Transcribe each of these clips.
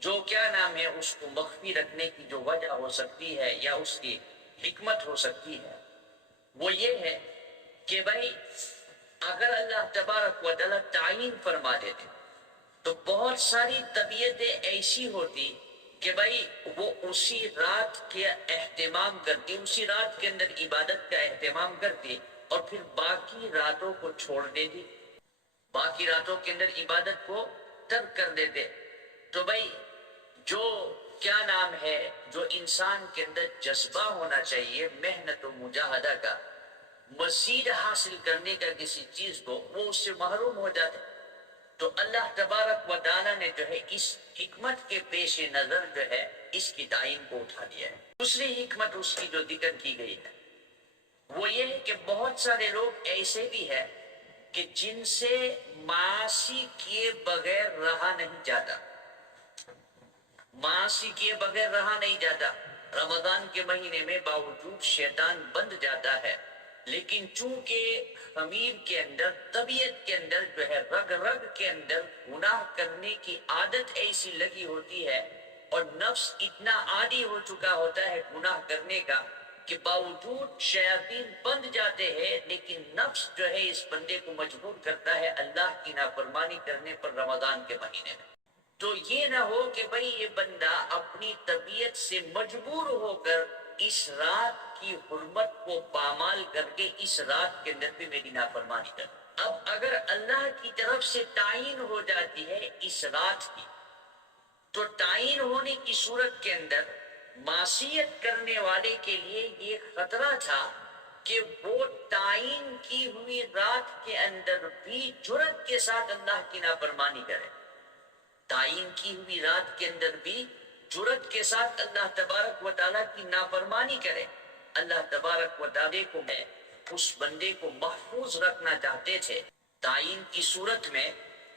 جو کیا نام ہے اس کو مخفی رکھنے کی جو وجہ ہو سکتی ہے یا اس کی حکمت ہو سکتی ہے وہ یہ ہے کہ بھائی اگر اللہ تبارک و تعالیٰ تعین فرما دیتے تو بہت ساری طبیعتیں ایسی ہوتی کہ بھائی وہ اسی رات کے اہتمام کرتی، اسی رات کے اندر عبادت کا اہتمام کرتی اور پھر باقی راتوں کو چھوڑ دیتی، باقی راتوں کے اندر عبادت کو ترک کر دیتے۔ تو بھائی جو کیا نام ہے جو انسان کے اندر جذبہ ہونا چاہیے محنت و مجاہدہ کا، مزید حاصل کرنے کا کسی چیز کو، وہ اس سے محروم ہو جاتے۔ تو اللہ تبارک و تعالیٰ نے جو ہے اس حکمت کے پیش نظر جو ہے اس کی تعین کو اٹھا دیا ہے۔ دوسری حکمت اس کی جو ذکر کی گئی ہے وہ یہ ہے کہ بہت سارے لوگ ایسے بھی ہیں کہ جن سے معاصی کیے بغیر رہا نہیں جاتا، معاصی کیے بغیر رہا نہیں جاتا۔ رمضان کے مہینے میں باوجود شیطان بند جاتا ہے، لیکن چونکہ خمیر کے اندر، طبیعت کے اندر جو ہے رگ رگ کے اندر گناہ کرنے کی عادت ایسی لگی ہوتی ہے اور نفس اتنا عادی ہو چکا ہوتا ہے گناہ کرنے کا کہ باوجود شیاطین بند جاتے ہیں لیکن نفس جو ہے اس بندے کو مجبور کرتا ہے اللہ کی نافرمانی کرنے پر رمضان کے مہینے میں۔ تو یہ نہ ہو کہ بھئی یہ بندہ اپنی طبیعت سے مجبور ہو کر اس رات کی حرمت کو پامال کر کے اس رات کے اندر بھی میری نافرمانی کر۔ اب اگر اللہ کی طرف سے تعین ہو جاتی ہے اس رات کی، تو تعین ہونے کی صورت کے اندر معصیت کرنے والے کے لیے یہ خطرہ تھا کہ وہ تعین کی ہوئی رات کے اندر بھی جرأت کے ساتھ اللہ کی نافرمانی کرے، تعین کی ہوئی رات کے اندر بھی جرأت کے ساتھ اللہ تبارک و تعالیٰ کی نافرمانی کرے۔ اللہ تبارک و تعالیٰ کو ہے اس بندے کو محفوظ رکھنا چاہتے تھے۔ تعین کی صورت میں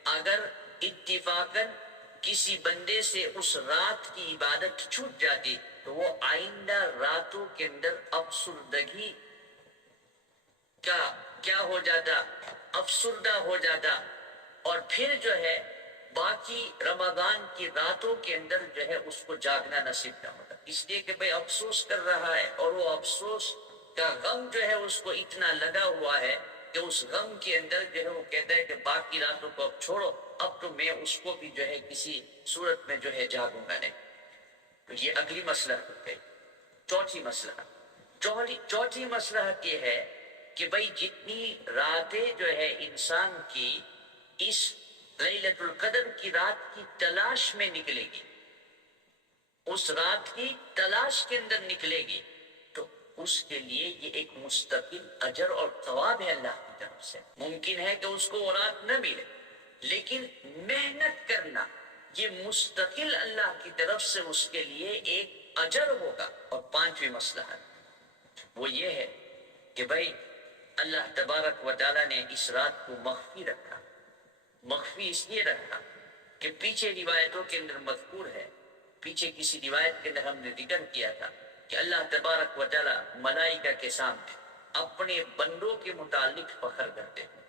اگر اتفاقاً کسی بندے سے اس رات کی عبادت چھوٹ جاتی تو وہ آئندہ راتوں کے اندر افسردگی کا کیا ہو جاتا، افسردہ ہو جاتا، اور پھر جو ہے باقی رمضان کی راتوں کے اندر جو ہے اس کو جاگنا نصیب نہ ہوتا، اس لیے کہ بھئی افسوس کر رہا ہے اور وہ افسوس کا غم جو ہے اس کو اتنا لگا ہوا ہے کہ اس غم کے اندر جو ہے وہ کہتا ہے کہ باقی راتوں کو اب چھوڑو، اب تو میں اس کو بھی جو ہے کسی صورت میں جو ہے جاگوں گا نہیں۔ تو یہ اگلی مسئلہ ہو گئی۔ چوتھی مسئلہ، چوتھی مسئلہ یہ ہے کہ بھئی جتنی راتیں جو ہے انسان کی اس لیلۃ القدر کی رات کی تلاش میں نکلے گی، اس رات کی تلاش کے اندر نکلے گی، تو اس کے لیے یہ ایک مستقل اجر اور ثواب ہے اللہ کی طرف سے۔ ممکن ہے کہ اس کو وہ رات نہ ملے، لیکن محنت کرنا یہ مستقل اللہ کی طرف سے اس کے لیے ایک اجر ہوگا۔ اور پانچویں مسئلہ ہے وہ یہ ہے کہ بھائی اللہ تبارک و تعالیٰ نے اس رات کو مخفی رکھا، مخفی اس لیے رکھا کہ پیچھے روایتوں کے اندر مذکور ہے، پیچھے کسی روایت کے اندر ہم نے ذکر کیا تھا کہ اللہ تبارک و تعالیٰ ملائکہ کے سامنے اپنے بندوں کے متعلق فخر کرتے ہیں۔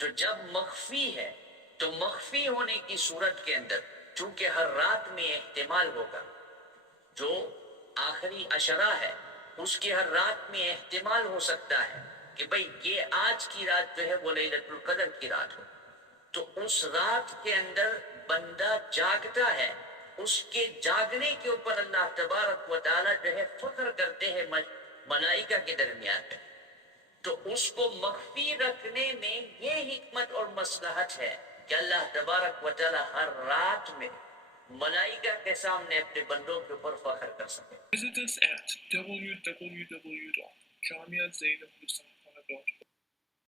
تو جب مخفی ہے تو مخفی ہونے کی صورت کے اندر چونکہ ہر رات میں احتمال ہوگا، جو آخری عشرہ ہے اس کی ہر رات میں احتمال ہو سکتا ہے کہ بھئی یہ آج کی رات جو ہے وہ لیلۃ القدر کی رات ہو، تو اس رات کے اندر بندہ جاگتا ہے، اس کے جاگنے کے اوپر اللہ تبارک و تعالیٰ جو ہے فخر کرتے ہیں ملائکہ کے درمیان میں۔ تو اس کو مخفی رکھنے میں یہ حکمت اور مصلحت ہے کہ اللہ تبارک و تعالیٰ ہر رات میں ملائکہ کے سامنے اپنے بندوں کے اوپر فخر کر سکے۔ Visit us at www.jamiazainabhussainkhana.org